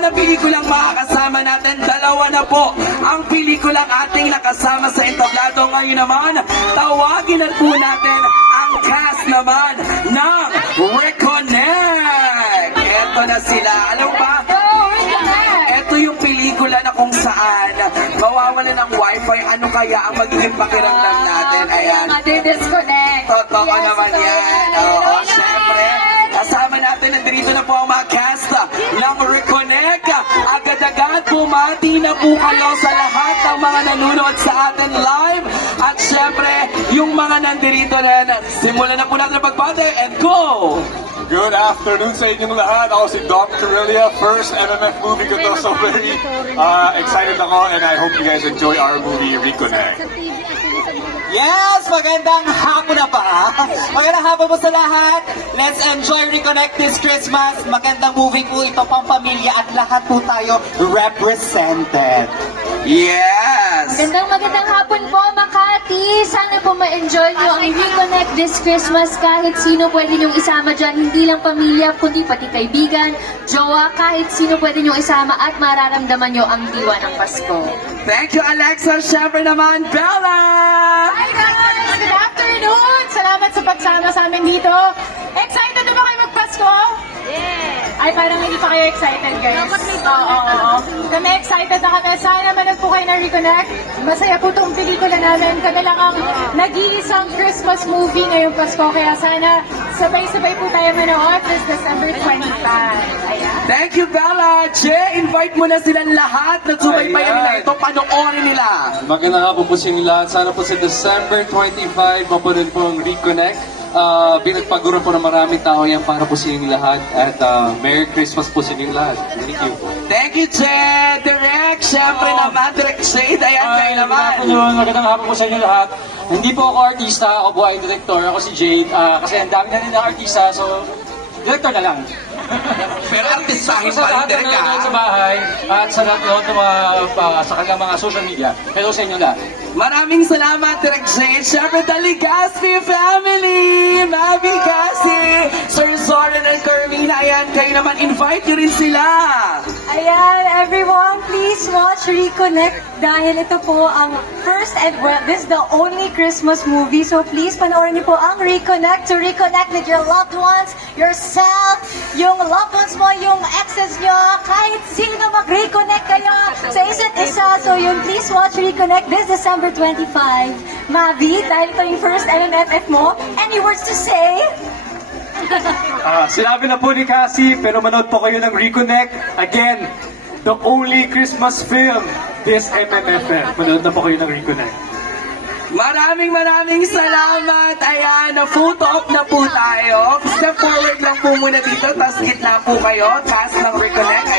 na pelikulang makakasama natin, dalawa na po ang pelikulang ating nakasama sa entablado. Ngayon naman, tawagin na po natin ang cast naman ng Reconnect. Eto na sila. Alam ba? Ito yung pelikula na kung saan mawawala ng wifi. Ano kaya ang magiging pakiramdam natin? Ayan. Disconnect. Totoo naman yan. Oo, syempre. Kasama natin, nandito na po ang mga cast ng Reconnect. Agad-agad bumati na po kayo sa lahat ng mga nanonood sa atin live. At syempre, yung mga nandito na simulan na po natin ang pagbate and go! Good afternoon sa inyong lahat. Ako si Dr. Lilia, first MMF movie ko to. So very excited ako and I hope you guys enjoy our movie, Reconnect. Yes! Magandang hapon na ba? Magandang hapon po sa lahat. Let's enjoy Reconnect this Christmas. Magandang movie po ito, pang pamilya at lahat po tayo represented. Yes! Magandang hapon po, Makati. Sana po ma-enjoy nyo ang Reconnect this Christmas. Kahit sino pwede nyong isama dyan. Hindi lang pamilya, kundi pati kaibigan, jowa, kahit sino pwede nyong isama at mararamdaman nyo ang diwa ng Pasko. Thank you, Alexa. Syempre naman, Bella! Hi guys! Good afternoon! Salamat sa pagsama sa amin dito. Excited na ba kayo magpasko? Yes! Ay, parang hindi pa kayo excited, guys. Oo. Kami excited na kami. Sana manood po kayo na Reconnect. Masaya po itong pelikula namin. Kami lang ang nag-iisang Christmas movie ngayong Pasko. Kaya sana sabay-sabay po tayo manood this December 25. Ayan. Thank you, Bella! Che, invite mo na silang lahat na subaybayan nila ito. Panoorin nila. Magandang hapon po sa inyo lahat. Sana po sa December 25, mapanood po ang Reconnect. Pinagpaguro po ng maraming tao yan para po sa inyo lahat. At Merry Christmas po sa inyo lahat. Thank you. Thank you, Che! Direct, syempre naman, Direct Shade. Ayan kayo naman. Magandang hapon po sa inyo lahat. Hindi po ako artista, ako po ay director. Ako si Jade. Kasi ang dami na rin ng artista, so director na lang. Pero artistahin Sa pa rin, lahat Direct, ng nanonood sa ha? bahay at sa lahat ng sa kanilang mga social media. Hello sa inyo lahat. Maraming salamat, Direct Shade. Syempre, the Legaspi family! Mavi Gassi! Sir Zoran and Carmina, ayan, kayo naman, invite nyo rin sila! Ayan, everyone, please watch Reconnect dahil ito po ang first and well, this is the only Christmas movie. So please panoorin niyo po ang Reconnect to reconnect with your loved ones, yourself, yung loved ones mo, yung exes nyo, kahit sino mag-reconnect kayo sa isa't isa. So yun, please watch Reconnect this December 25. Mavi, dahil ito yung first MMFF mo, any words to say? Sinabi na po ni Cassie, pero manood po kayo ng Reconnect. Again, the only Christmas film this MMFF. Manood na po kayo ng Reconnect. Maraming salamat! Ayan, na-photo op na po tayo. Step forward lang po muna dito, tapos gitna po kayo, cast ng Reconnect.